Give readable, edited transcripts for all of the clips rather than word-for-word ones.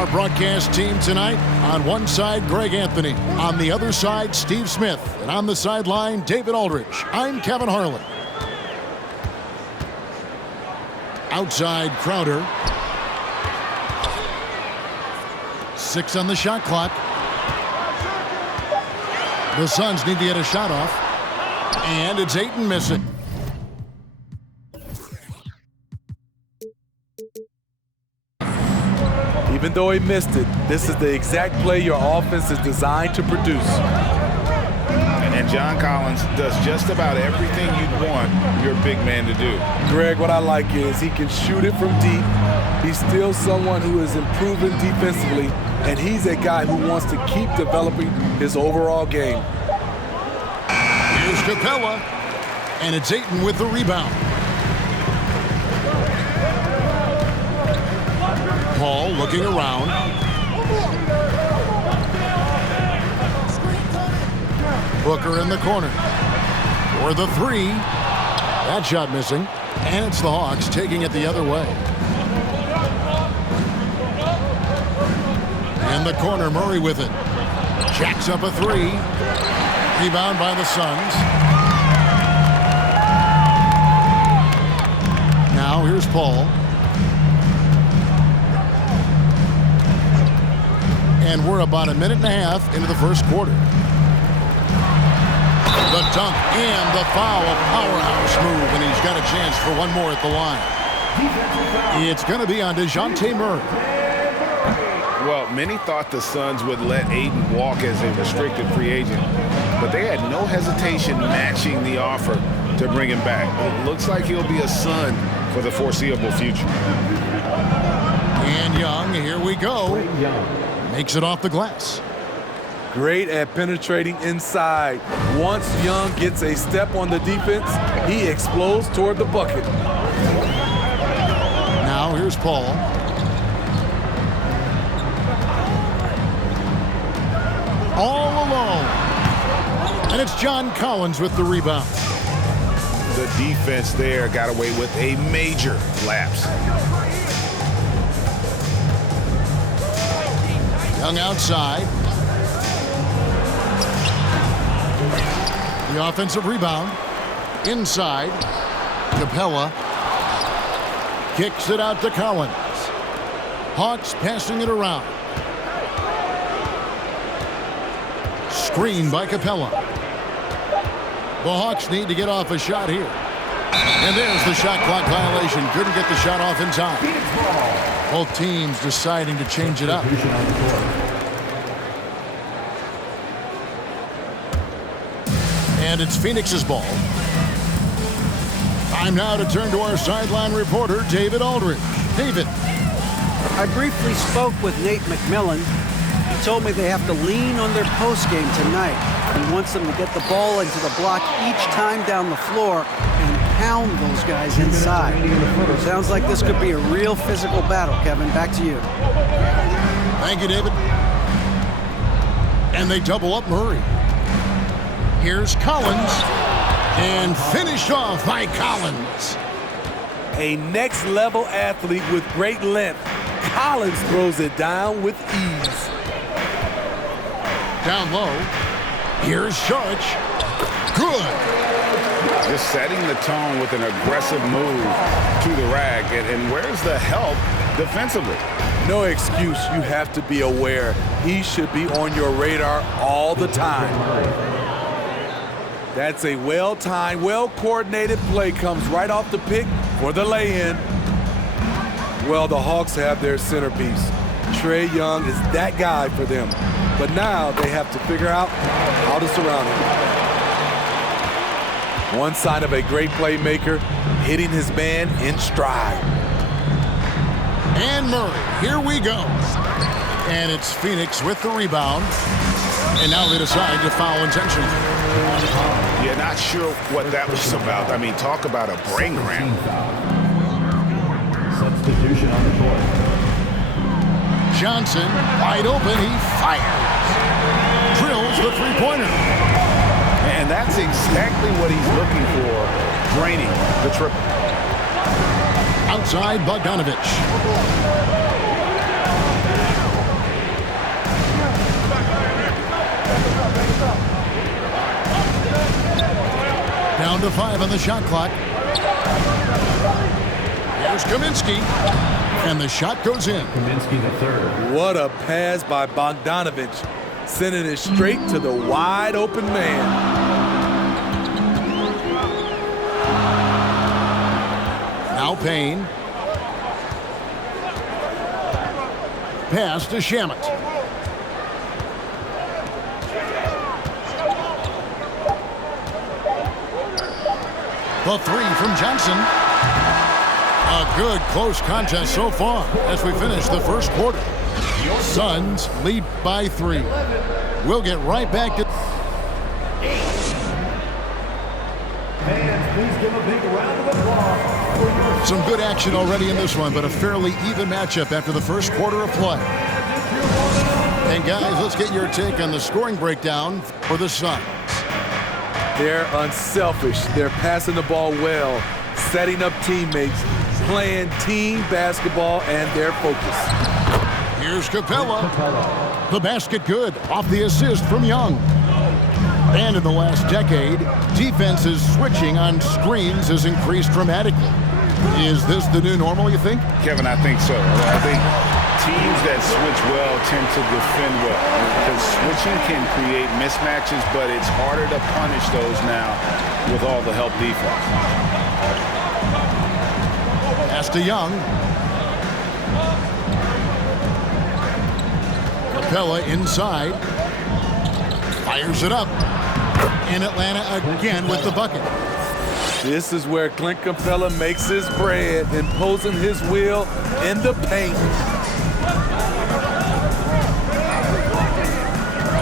Our broadcast team tonight, on one side, Greg Anthony. On the other side, Steve Smith. And on the sideline, David Aldridge. I'm Kevin Harlan. Outside, Crowder. 6 on the shot clock. The Suns need to get a shot off. And it's Ayton missing. Even though he missed it, this is the exact play your offense is designed to produce. And John Collins does just about everything you'd want your big man to do. Greg, what I like is he can shoot it from deep. He's still someone who is improving defensively, and he's a guy who wants to keep developing his overall game. Here's Capella, and it's Ayton with the rebound. Paul looking around. Booker in the corner. For the 3. That shot missing. And it's the Hawks taking it the other way. In the corner, Murray with it. Jacks up a 3. Rebound by the Suns. Now here's Paul. And we're about a minute and a half into the first quarter. The dunk and the foul, a powerhouse move, and he's got a chance for one more at the line. It's going to be on DeJounte Murray. Well, many thought the Suns would let Ayton walk as a restricted free agent, but they had no hesitation matching the offer to bring him back. It looks like he'll be a Sun for the foreseeable future. And Young, here we go. Makes it off the glass. Great at penetrating inside. Once Young gets a step on the defense, he explodes toward the bucket. Now here's Paul. All alone. And it's John Collins with the rebound. The defense there got away with a major lapse. Young outside. The offensive rebound. Inside. Capella. Kicks it out to Collins. Hawks passing it around. Screen by Capella. The Hawks need to get off a shot here. And there's the shot clock violation. Couldn't get the shot off in time. Both teams deciding to change it up. And it's Phoenix's ball. Time now to turn to our sideline reporter, David Aldridge. David. I briefly spoke with Nate McMillan. He told me they have to lean on their postgame tonight. He wants them to get the ball into the block each time down the floor and pound those guys inside. Sounds like this could be a real physical battle, Kevin. Back to you. Thank you, David. And they double up Murray. Here's Collins. And finished off by Collins. A next-level athlete with great length. Collins throws it down with ease. Down low. Here's Saric. Good. Just setting the tone with an aggressive move to the rack. And where's the help defensively? No excuse. You have to be aware. He should be on your radar all the time. That's a well-timed, well-coordinated play. Comes right off the pick for the lay-in. Well, the Hawks have their centerpiece. Trae Young is that guy for them. But now they have to figure out how to surround him. One sign of a great playmaker, hitting his man in stride. And Murray, here we go. And it's Phoenix with the rebound. And now they decide to foul intentionally. Yeah, not sure what that was about. I mean, talk about a brain cramp. Substitution on the court. Johnson, wide open, he fires. Drills the three-pointer. And that's exactly what he's looking for, draining the triple. Outside Bogdanovich. Down to 5 on the shot clock. Here's Kaminsky. And the shot goes in. Kaminsky the third. What a pass by Bogdanovich, sending it straight to the wide open man. Now Payne. Pass to Shamet. The three from Johnson. A good close contest so far as we finish the first quarter. Suns lead by 3. We'll get right back to... Fans, please give a big round of applause for your... Some good action already in this one, but a fairly even matchup after the first quarter of play. And guys, let's get your take on the scoring breakdown for the Suns. They're unselfish. They're passing the ball well, setting up teammates, playing team basketball, and they're focused. Here's Capella. The basket good off the assist from Young. And in the last decade, defenses switching on screens has increased dramatically. Is this the new normal, you think? Kevin, I think so. I think teams that switch well tend to defend well. Because switching can create mismatches, but it's harder to punish those now with all the help defense. Pass to Young. Capella inside. Fires it up. In Atlanta again with the bucket. This is where Clint Capella makes his bread, imposing his will in the paint.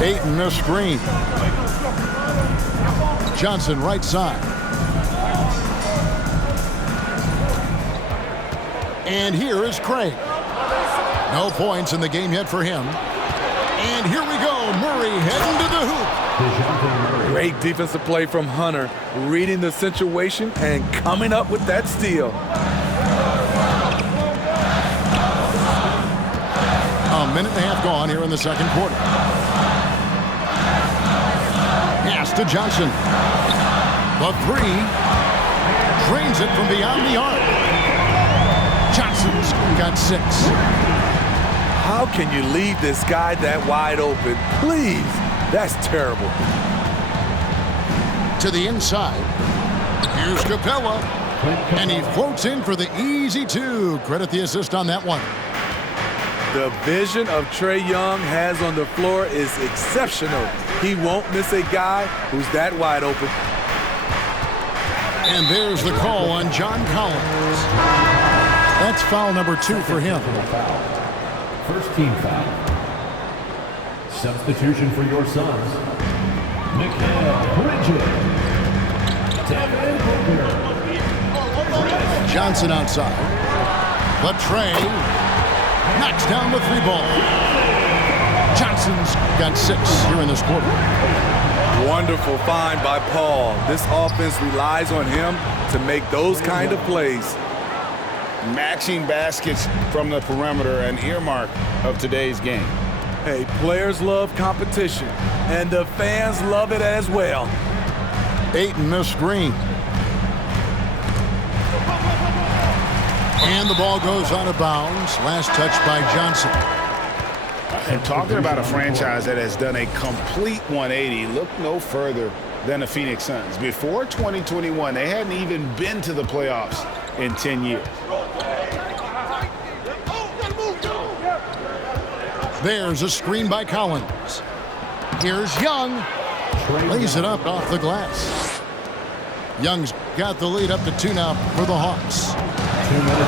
Ayton the screen. Johnson right side. And here is Craig. No points in the game yet for him. And here we go. Murray heading to the hoop. Great defensive play from Hunter, reading the situation and coming up with that steal. A minute and a half gone here in the second quarter. Pass to Johnson. The three. Drains it from beyond the arc. Johnson's got 6. How can you leave this guy that wide open? Please, that's terrible. To the inside. Here's Capella. And he floats in for the easy 2. Credit the assist on that one. The vision of Trae Young has on the floor is exceptional. He won't miss a guy who's that wide open. And there's the call on John Collins. That's foul number 2 for him. First team foul. Substitution for your Suns. Mikal Bridges. Devin Booker. Johnson outside. But Trae knocks down the 3 ball. Johnson's got 6 here in this quarter. Wonderful find by Paul. This offense relies on him to make those kind of plays. Matching baskets from the perimeter, an earmark of today's game. Hey, players love competition, and the fans love it as well. Ayton the screen. And the ball goes out of bounds. Last touch by Johnson. And talking about a franchise that has done a complete 180, look no further than the Phoenix Suns. Before 2021, they hadn't even been to the playoffs in 10 years. There's a screen by Collins. Here's Young. Lays it up off the glass. Young's got the lead up to 2 now for the Hawks.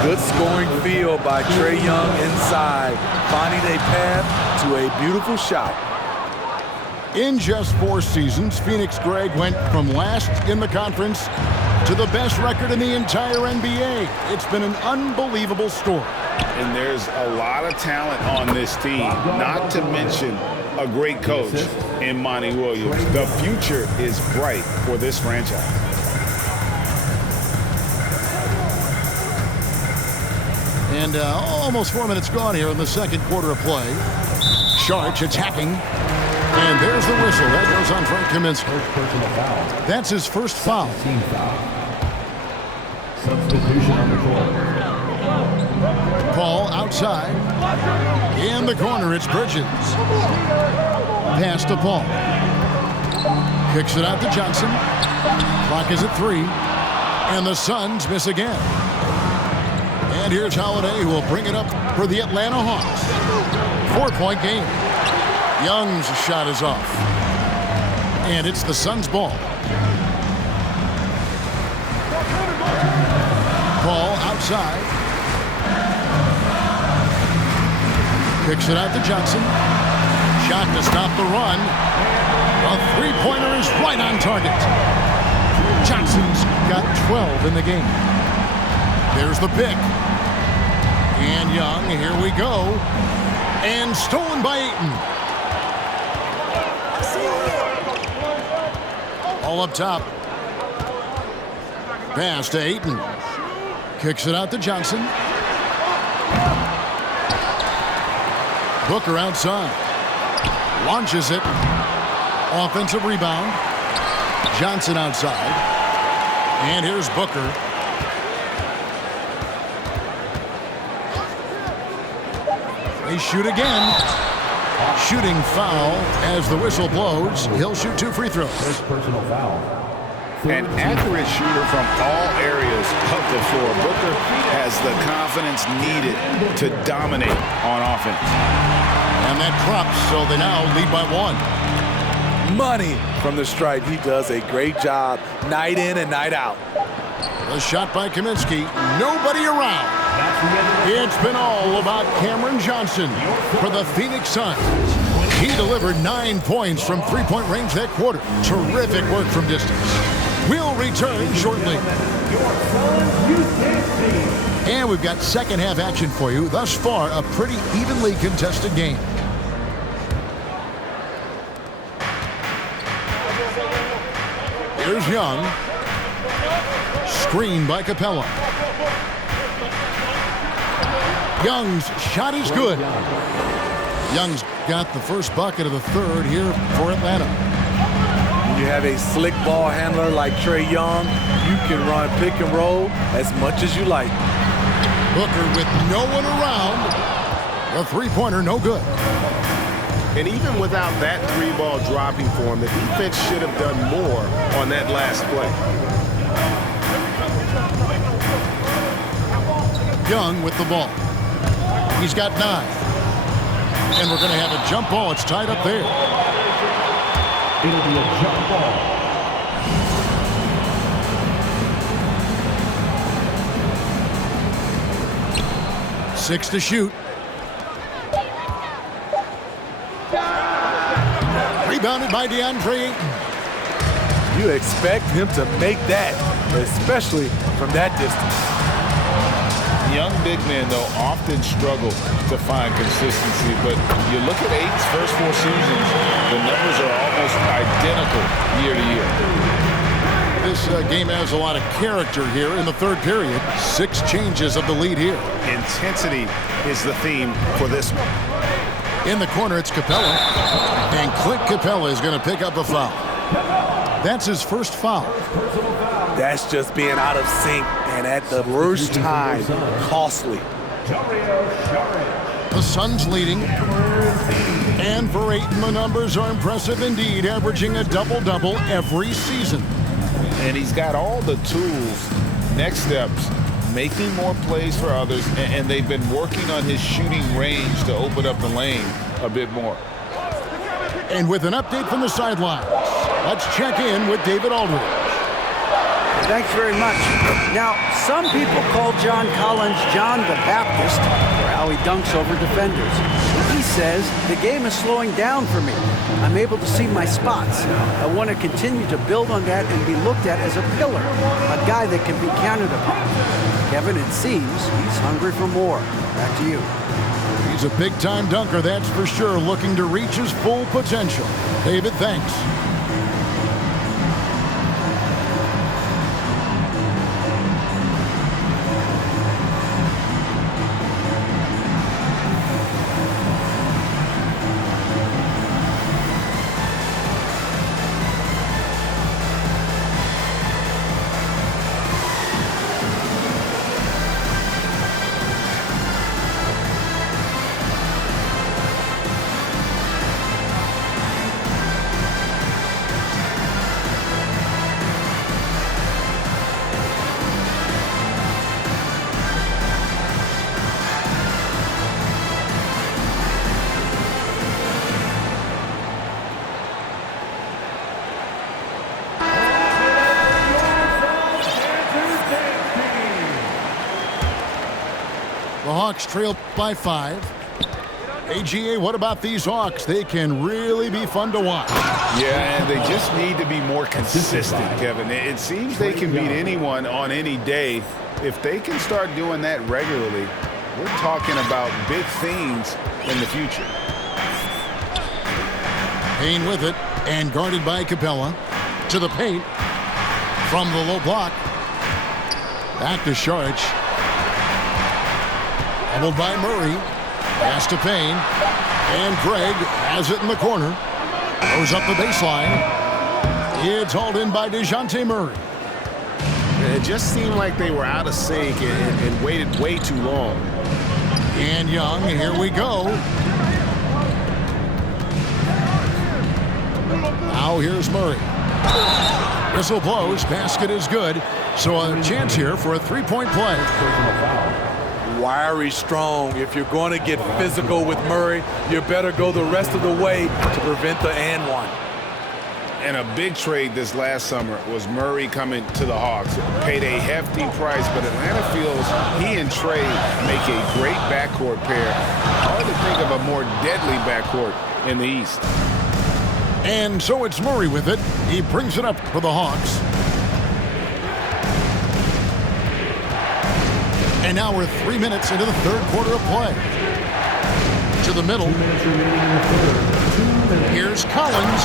Good scoring field by Trae Young inside, finding a path to a beautiful shot. In just 4 seasons, Phoenix Greg went from last in the conference to the best record in the entire NBA. It's been an unbelievable story. And there's a lot of talent on this team, not to mention a great coach in Monty Williams. The future is bright for this franchise. And almost 4 minutes gone here in the second quarter of play. Sharch attacking. And there's the whistle. That goes on Frank Kaminsky. That's his first foul. Team foul. Substitution on the court. Paul outside. In the corner, it's Bridges. Pass to Paul. Kicks it out to Johnson. Clock is at 3. And the Suns miss again. And here's Holiday, who will bring it up for the Atlanta Hawks. 4-point game. Young's shot is off. And it's the Suns' ball. Paul outside. Kicks it out to Johnson. Shot to stop the run. A three-pointer is right on target. Johnson's got 12 in the game. There's the pick. And Young, here we go. And stolen by Ayton. All up top. Pass to Ayton. Kicks it out to Johnson. Booker outside. Launches it. Offensive rebound. Johnson outside. And here's Booker. They shoot again. Shooting foul as the whistle blows. He'll shoot 2 free throws. First personal foul. An accurate shooter from all areas of the floor. Booker has the confidence needed to dominate on offense. And that drops, so they now lead by 1. Money from the stripe. He does a great job night in and night out. The shot by Kaminsky. Nobody around. It's been all about Cameron Johnson for the Phoenix Suns. He delivered 9 points from 3-point range that quarter. Terrific work from distance. We'll return shortly. And we've got second half action for you. Thus far, a pretty evenly contested game. Here's Young. Screen by Capella. Young's shot is good. Young's got the first bucket of the third here for Atlanta. When you have a slick ball handler like Trae Young, you can run pick and roll as much as you like. Booker with no one around. The three-pointer no good. And even without that 3-ball dropping for him, the defense should have done more on that last play. Young with the ball. He's got 9. And we're going to have a jump ball. It's tied up there. It'll be a jump ball. 6 to shoot. Rebounded by DeAndre Ayton. You expect him to make that, especially from that distance. Young big men, though, often struggle to find consistency, but you look at Ayton's first 4 seasons, the numbers are almost identical year to year. This game has a lot of character here in the third period. 6 changes of the lead here. Intensity is the theme for this one. In the corner, it's Capella. And Clint Capella is going to pick up a foul. That's his first foul. That's just being out of sync and at the worst time, costly. The Suns leading. And for Ayton, the numbers are impressive indeed, averaging a double-double every season. And he's got all the tools. Next steps, making more plays for others, and they've been working on his shooting range to open up the lane a bit more. And with an update from the sidelines, let's check in with David Aldridge. Thanks very much. Now, some people call John Collins John the Baptist for how he dunks over defenders. He says, the game is slowing down for me. I'm able to see my spots. I want to continue to build on that and be looked at as a pillar, a guy that can be counted upon. Kevin, it seems he's hungry for more. Back to you. He's a big-time dunker, that's for sure, looking to reach his full potential. David, thanks. The Hawks trail by 5. AGA, what about these Hawks? They can really be fun to watch. Yeah, and they just need to be more consistent, Kevin. It seems they can beat anyone on any day. If they can start doing that regularly, we're talking about big things in the future. Payne with it, and guarded by Capella. To the paint. From the low block. Back to Saric. Doubled by Murray. Pass to Payne. And Craig has it in the corner. Goes up the baseline. It's hauled in by DeJounte Murray. It just seemed like they were out of sync and waited way too long. And Young, here we go. Now here's Murray. Whistle blows. Basket is good. So a chance here for a three-point play. Wiry strong. If you're going to get physical with Murray, you better go the rest of the way to prevent the and one. And a big trade this last summer was Murray coming to the Hawks. Paid a hefty price, but Atlanta feels he and Trey make a great backcourt pair. Hard to think of a more deadly backcourt in the East. And so it's Murray with it. He brings it up for the Hawks. And now we're 3 minutes into the third quarter of play. To the middle. Here's Collins.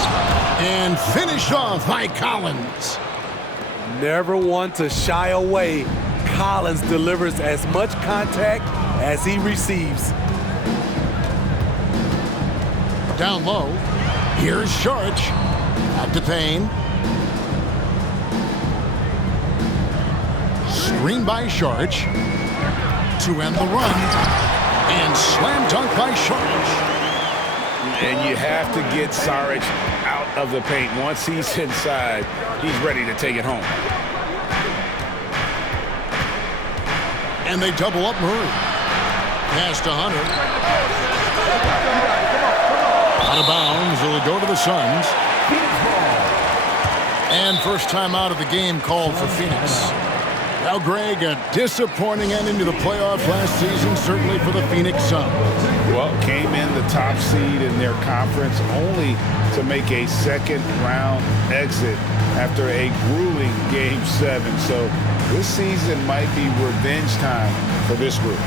And finished off by Collins. Never one to shy away. Collins delivers as much contact as he receives. Down low. Here's Saric. Back to Payne. Screen by Saric. To end the run. And slam dunk by Saric. And you have to get Saric out of the paint. Once he's inside, he's ready to take it home. And they double up Murray. Pass to Hunter. Out of bounds. It'll go to the Suns. And first time out of the game called for Phoenix. Now, Greg, a disappointing ending to the playoffs last season, certainly for the Phoenix Suns. Well, came in the top seed in their conference only to make a second-round exit after a grueling Game 7. So this season might be revenge time for this group.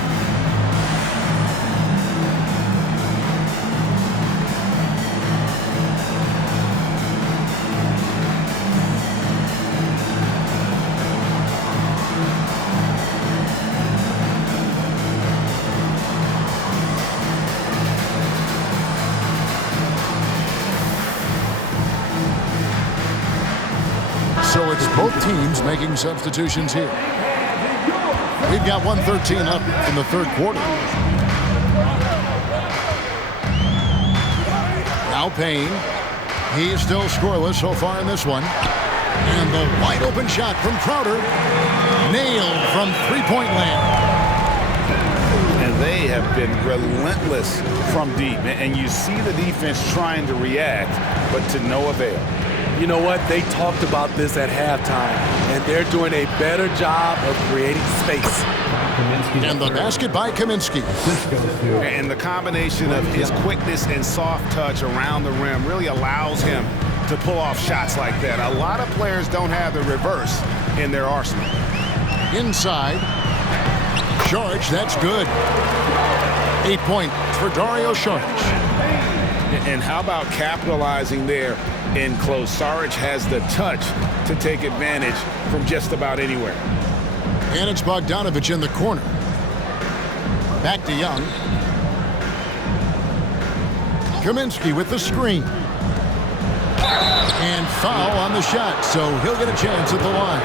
So it's both teams making substitutions here. We've got 1:13 left in the third quarter. Now Payne. He is still scoreless so far in this one. And the wide open shot from Crowder. Nailed from three-point land. And they have been relentless from deep. And you see the defense trying to react, but to no avail. You know what? They talked about this at halftime, and they're doing a better job of creating space. And the basket by Kaminsky. And the combination of his quickness and soft touch around the rim really allows him to pull off shots like that. A lot of players don't have the reverse in their arsenal. Inside. Saric, that's good. 8 points for Dario Saric. And how about capitalizing there in close? Saric has the touch to take advantage from just about anywhere. And it's Bogdanovic in the corner. Back to Young. Kaminsky with the screen. And foul on the shot, so he'll get a chance at the line.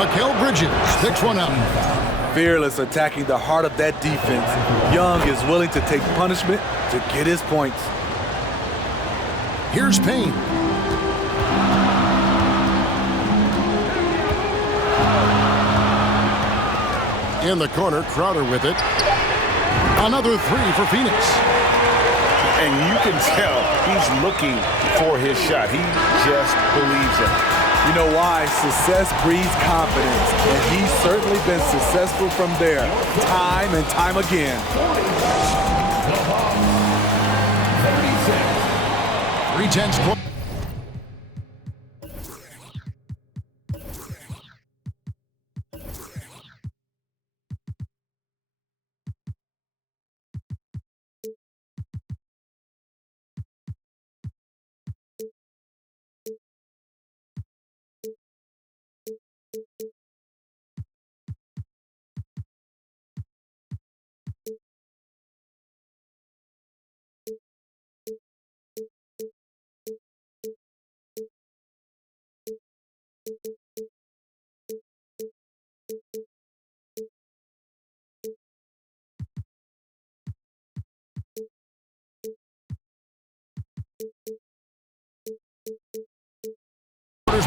Mikal Bridges picks one up. Fearless attacking the heart of that defense. Young is willing to take punishment to get his points. Here's Payne. In the corner, Crowder with it. Another three for Phoenix. And you can tell he's looking for his shot. He just believes it. You know why? Success breeds confidence, and he's certainly been successful from there, time and time again. 3-10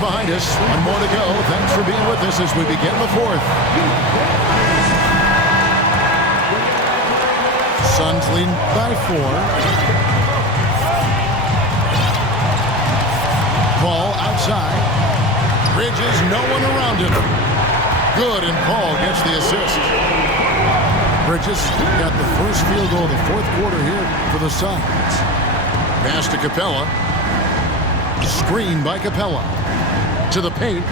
behind us. One more to go. Thanks for being with us as we begin the fourth. Suns lead by 4. Ball outside. Bridges, no one around him. Good, and Paul gets the assist. Bridges got the first field goal of the fourth quarter here for the Suns. Pass to Capella. Screen by Capella. To the paint.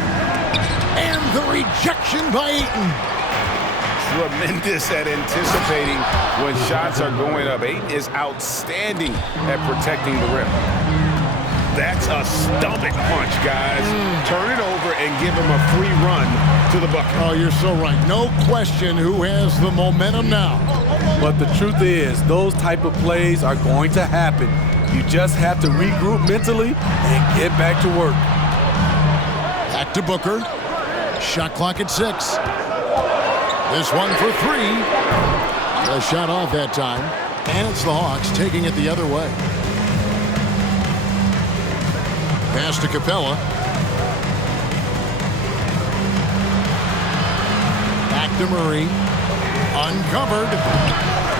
And the rejection by Ayton. Tremendous at anticipating when shots are going up. Ayton is outstanding at protecting the rim. That's a stomach punch, guys. Turn it over and give him a free run to the bucket. Oh, you're so right. No question who has the momentum now. But the truth is, those type of plays are going to happen. You just have to regroup mentally and get back to work. Back to Booker. Shot clock at 6. This one for 3. A shot off that time. And it's the Hawks taking it the other way. Pass to Capella. Back to Murray. Uncovered.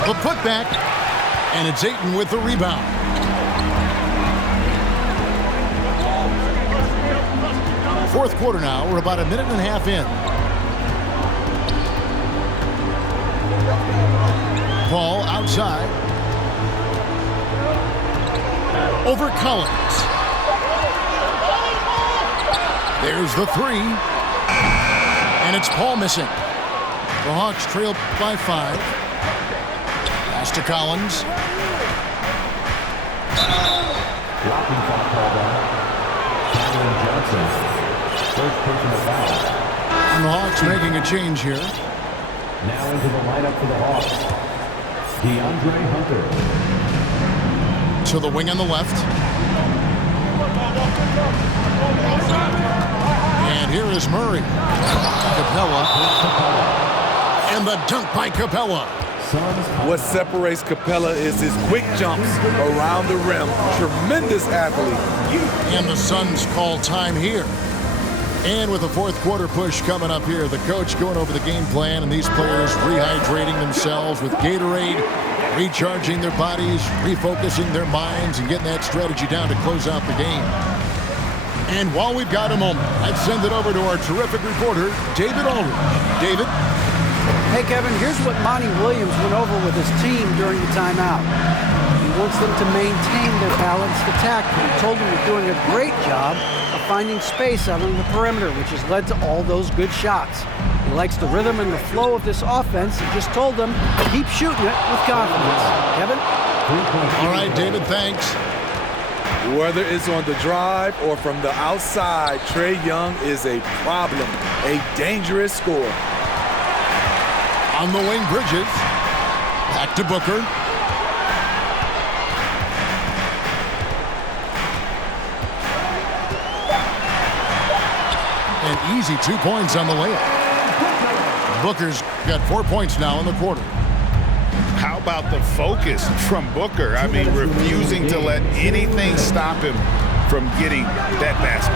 The putback. And it's Ayton with the rebound. Fourth quarter now. We're about a minute and a half in. Paul outside. Over Collins. There's the 3. And it's Paul missing. The Hawks trail by 5. Pass to Collins. Blocking foul called on. Cameron Johnson. First personal foul. And the Hawks making a change here. Now into the lineup for the Hawks. DeAndre Hunter. To the wing on the left. And here is Murray. Capella. And the dunk by Capella. What separates Capella is his quick jumps around the rim. Tremendous athlete. And the Suns call time here. And with the fourth quarter push coming up here, the coach going over the game plan and these players rehydrating themselves with Gatorade, recharging their bodies, refocusing their minds, and getting that strategy down to close out the game. And while we've got a moment, let's send it over to our terrific reporter, David Aldridge. David? Hey, Kevin, here's what Monty Williams went over with his team during the timeout. He wants them to maintain their balanced attack. He told them they're doing a great job of finding space out on the perimeter, which has led to all those good shots. He likes the rhythm and the flow of this offense. He just told them to keep shooting it with confidence. Kevin? All right, David, thanks. Whether it's on the drive or from the outside, Trae Young is a problem, a dangerous scorer. On the wing, Bridges. Back to Booker. An easy 2 points on the layup. Booker's got 4 points now in the quarter. How about the focus from Booker? I mean, refusing to let anything stop him from getting that basket.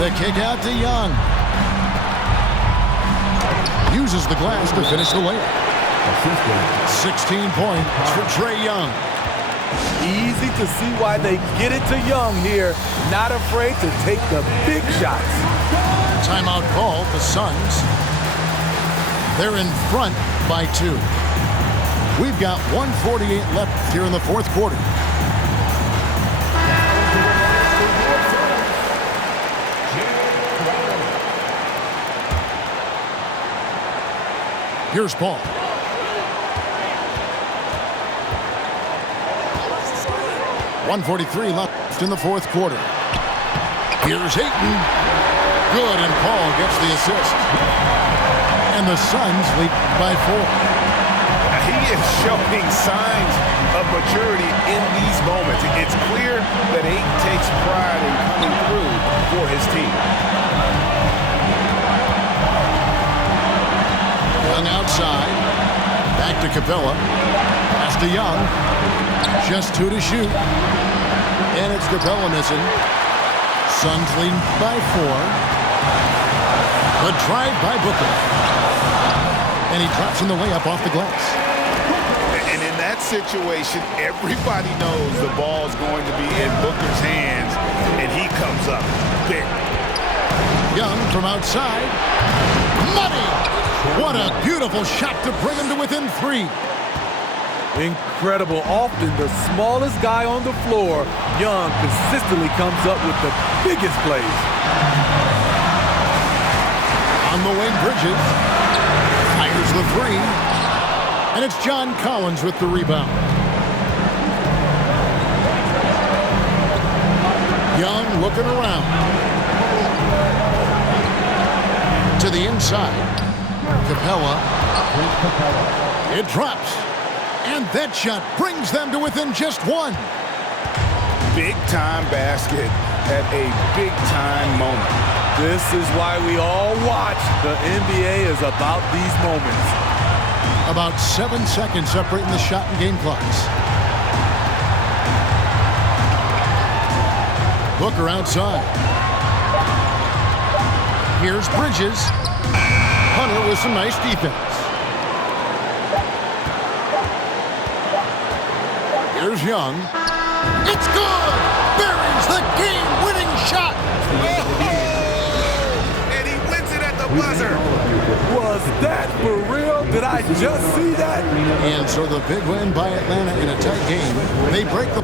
The kick out to Young. Uses the glass to finish the layup. 16 points for Trae Young. Easy to see why they get it to Young here. Not afraid to take the big shots. Timeout call, the Suns. They're in front by 2. We've got 1:48 left here in the fourth quarter. Here's Paul. .143 left in the fourth quarter. Here's Ayton. Good, and Paul gets the assist. And the Suns lead by 4. He is showing signs of maturity in these moments. It's clear that Ayton takes pride in coming through for his team. Young outside. Back to Capella. Pass to Young. Just 2 to shoot. And it's Capella missing. Suns lead by 4. The drive by Booker. And he drops in the layup off the glass. And in that situation, everybody knows the ball's going to be in Booker's hands, and he comes up big. Young from outside. Money! What a beautiful shot to bring him to within 3. Incredible. Often the smallest guy on the floor, Young consistently comes up with the biggest plays. On the wing, Bridges. Fires the 3. And it's John Collins with the rebound. Young looking around. To the inside. Capella. It drops. And that shot brings them to within just 1. Big-time basket at a big-time moment. This is why we all watch. The NBA is about these moments. About 7 seconds separating the shot and game clocks. Booker outside. Here's Bridges. Hunter with some nice defense. Here's Young. It's good! Buries the game-winning shot! And he wins it at the buzzer. Was that for real? Did I just see that? And so the big win by Atlanta in a tight game. They break the...